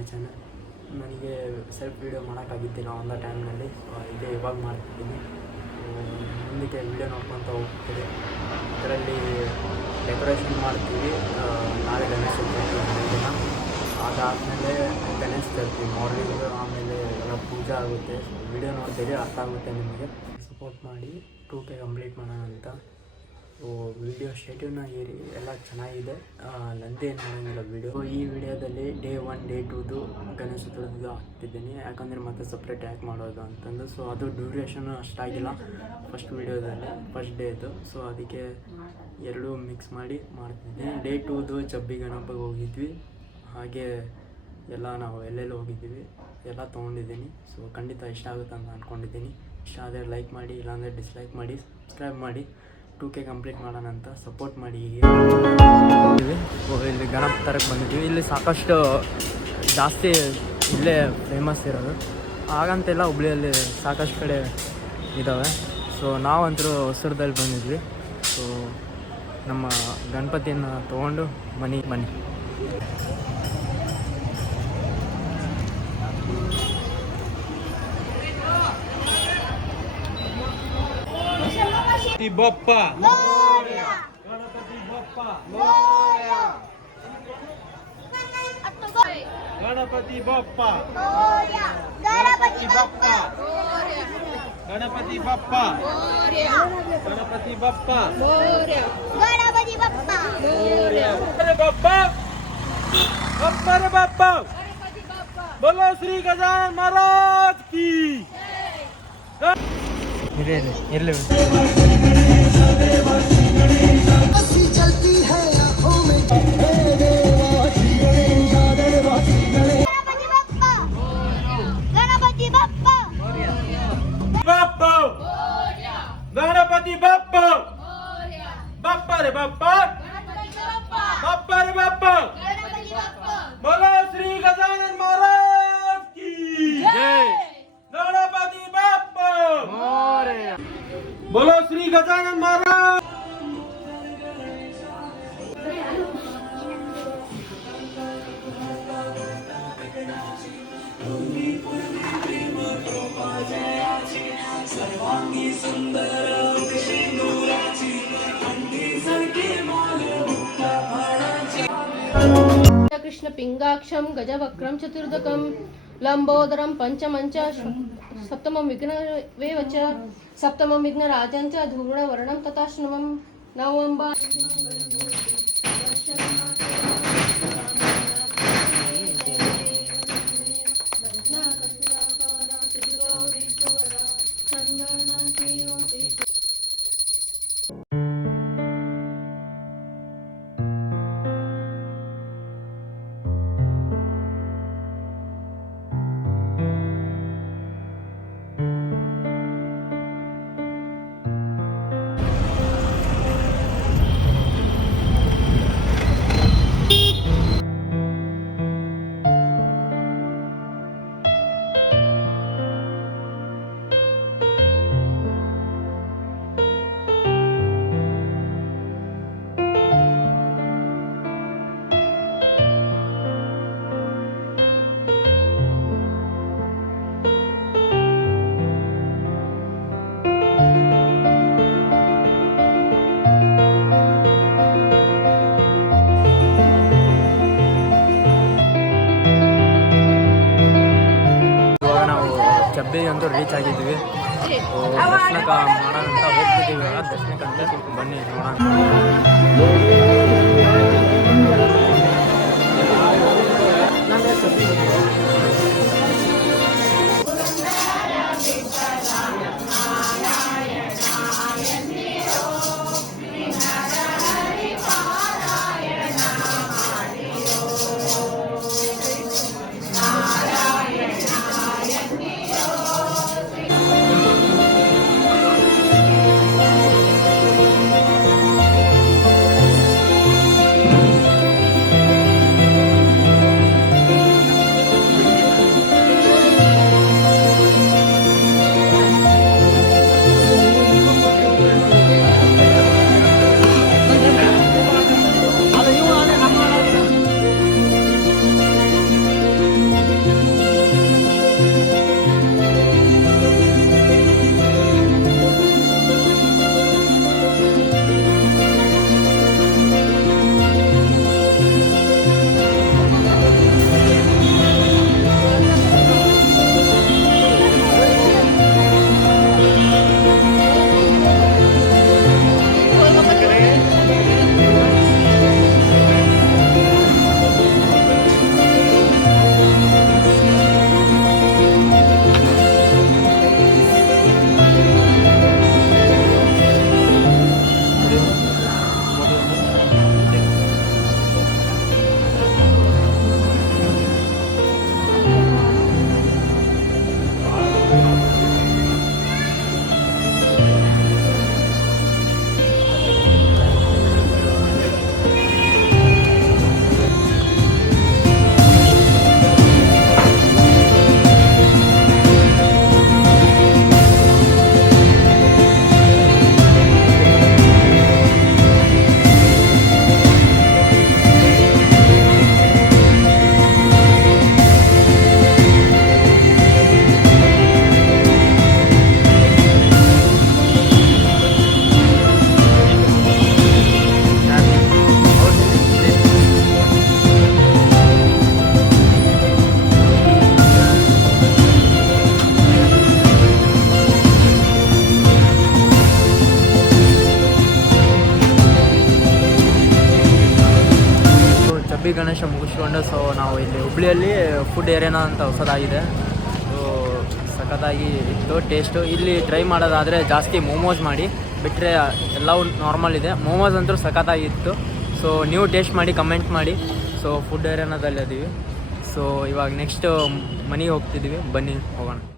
My channel. ನನಗೆ self video ಮಾಡೋಕ್ಕಾಗಿದ್ದಿಲ್ಲ ಒಂದು ಟೈಮ್ನಲ್ಲಿ, ಇದೇ ಇವಾಗ ಮಾಡ್ತಿದ್ದೀನಿ. ಮುಂದಕ್ಕೆ ವೀಡಿಯೋ ನೋಡ್ಕೊತ ಹೋಗ್ತೀವಿ. ಇದರಲ್ಲಿ ಡೆಕೋರೇಷನ್ ಮಾಡ್ತೀವಿ. ನಾಳೆ ಗಣೇಶ ಚತುರ್ಥಿ ದಿನ, ಅದಾದಮೇಲೆ ಗಣೇಶ ಚತುರ್ಥಿ ಮಾರ್ನಿಂಗ್, ಆಮೇಲೆ ಎಲ್ಲ ಪೂಜೆ ಆಗುತ್ತೆ. ವೀಡಿಯೋ ನೋಡ್ತೀವಿ, ಅರ್ಥ ಆಗುತ್ತೆ ನಿಮಗೆ. ಸಪೋರ್ಟ್ ಮಾಡಿ 2K ಕಂಪ್ಲೀಟ್ ಮಾಡೋಣ ಅಂತ. ವೀಡಿಯೋ ಶೆಡ್ಯೂಲ್ನ ಏರಿ ಎಲ್ಲ ಚೆನ್ನಾಗಿದೆ. ನಂದೇ ಏನು ಮಾಡೋಂಗಿಲ್ಲ ವೀಡಿಯೋ. ಈ ವಿಡಿಯೋದಲ್ಲಿ ಡೇ 1 ಡೇ 2ದು ಗಣೇಶ ಚತುರ್ಥಿದು ಹಾಕ್ತಿದ್ದೀನಿ, ಯಾಕಂದರೆ ಮತ್ತೆ ಸಪ್ರೇಟ್ ಯಾಕೆ ಮಾಡೋದು ಅಂತಂದು. ಸೊ ಅದು ಡ್ಯೂರೇಷನು ಅಷ್ಟಾಗಿಲ್ಲ ಫಸ್ಟ್ ವೀಡಿಯೋದಲ್ಲಿ, ಫಸ್ಟ್ ಡೇದು. ಸೊ ಅದಕ್ಕೆ ಎರಡೂ ಮಿಕ್ಸ್ ಮಾಡಿ ಮಾಡ್ತಿದ್ದೀನಿ. ಡೇ 2ದು ಚಬ್ಬಿ ಗಣಪಗೆ ಹೋಗಿದ್ವಿ, ಹಾಗೆ ಎಲ್ಲ ನಾವು ಎಲ್ಲೆಲ್ಲಿ ಹೋಗಿದ್ದೀವಿ ಎಲ್ಲ ತೊಗೊಂಡಿದ್ದೀನಿ. ಸೊ ಖಂಡಿತ ಇಷ್ಟ ಆಗುತ್ತೆ ಅಂತ ಅಂದ್ಕೊಂಡಿದ್ದೀನಿ. ಇಷ್ಟ ಆದರೆ ಲೈಕ್ ಮಾಡಿ, ಇಲ್ಲಾಂದರೆ ಡಿಸ್ಲೈಕ್ ಮಾಡಿ, ಸಬ್ಸ್ಕ್ರೈಬ್ ಮಾಡಿ. 2K ಕಂಪ್ಲೀಟ್ ಮಾಡೋಣ ಅಂತ ಸಪೋರ್ಟ್ ಮಾಡಿ. ಹೀಗೆ ಇಲ್ಲಿ ಗಣಪ ತರಕ್ಕೆ ಬಂದಿದ್ವಿ. ಇಲ್ಲಿ ಸಾಕಷ್ಟು ಜಾಸ್ತಿ ಇಲ್ಲೇ ಫೇಮಸ್ ಇರೋದು, ಹಾಗಂತೆಲ್ಲ ಹುಬ್ಳಿಯಲ್ಲಿ ಸಾಕಷ್ಟು ಕಡೆ ಇದ್ದಾವೆ. ಸೊ ನಾವಂತರೂ ಹೊಸೂರದಲ್ಲಿ ಬಂದಿದ್ವಿ. ಸೊ ನಮ್ಮ ಗಣಪತಿಯನ್ನು ತೊಗೊಂಡು ಬನ್ನಿ. गणपति बप्पा मोरया, गणपति बप्पा मोरया, गणपति बप्पा मोरया, गणपति बप्पा मोरया, गणपति बप्पा मोरया, गणपति बप्पा मोरया, गणपति बप्पा मोरया, अरे बप्पा बप्पा रे बप्पा, गणपति बप्पा, बोलो श्री गजानन महाराज की इरले जलती है आँखों में गणपति बप्पा बप्पा गणपति बप्पा बप्पा रे बप्पा बप्पा रे बप्पा, बोलो श्री गजानन महाराज की जय। गणपति बप्पा मोरया, बोलो श्री गजानन महाराज। कृष्ण पिंगाक्षं गजवक्रं चतुर्दकं लंबोदरं पंचमं च सप्तमं विघ्नवेव च सप्तमं विघ्नराजं च धूम्रवर्णं तथाष्टमं नवमं ಚಬ್ಬಿಗೆ ಅಂತೂ ರೀಚ್ ಆಗಿದ್ದೀವಿ. ದರ್ಶನಕ್ಕೆ ಮಾಡೋಣ ಅಂತ ಹೋಗ್ತಿದ್ದೀವಿ. ದರ್ಶನಕ್ಕಂತೆ ಬನ್ನಿ ನೋಡೋಣ. ಮುಗಿಸ್ಕೊಂಡು ಸೊ ನಾವು ಇಲ್ಲಿ ಹುಬ್ಳಿಯಲ್ಲಿ ಫುಡ್ ಏರಿಯಾನ ಅಂತ ಹೊಸದಾಗಿದೆ. ಸೊ ಸಖತ್ತಾಗಿ ಇತ್ತು ಟೇಸ್ಟು. ಇಲ್ಲಿ ಟ್ರೈ ಮಾಡೋದಾದರೆ ಜಾಸ್ತಿ ಮೋಮೋಸ್ ಮಾಡಿ ಬಿಟ್ಟರೆ ಎಲ್ಲವೂ ನಾರ್ಮಲ್ ಇದೆ. ಮೋಮೋಸ್ ಅಂತೂ ಸಖತ್ತಾಗಿತ್ತು. ಸೊ ನೀವು ಟೇಸ್ಟ್ ಮಾಡಿ ಕಮೆಂಟ್ ಮಾಡಿ. ಸೊ ಫುಡ್ ಏರಿಯಾನದಲ್ಲಿ ಅದೀವಿ. ಸೊ ಇವಾಗ ನೆಕ್ಸ್ಟ್ ಮನೆಗೆ ಹೋಗ್ತಿದ್ದೀವಿ, ಬನ್ನಿ ಹೋಗೋಣ.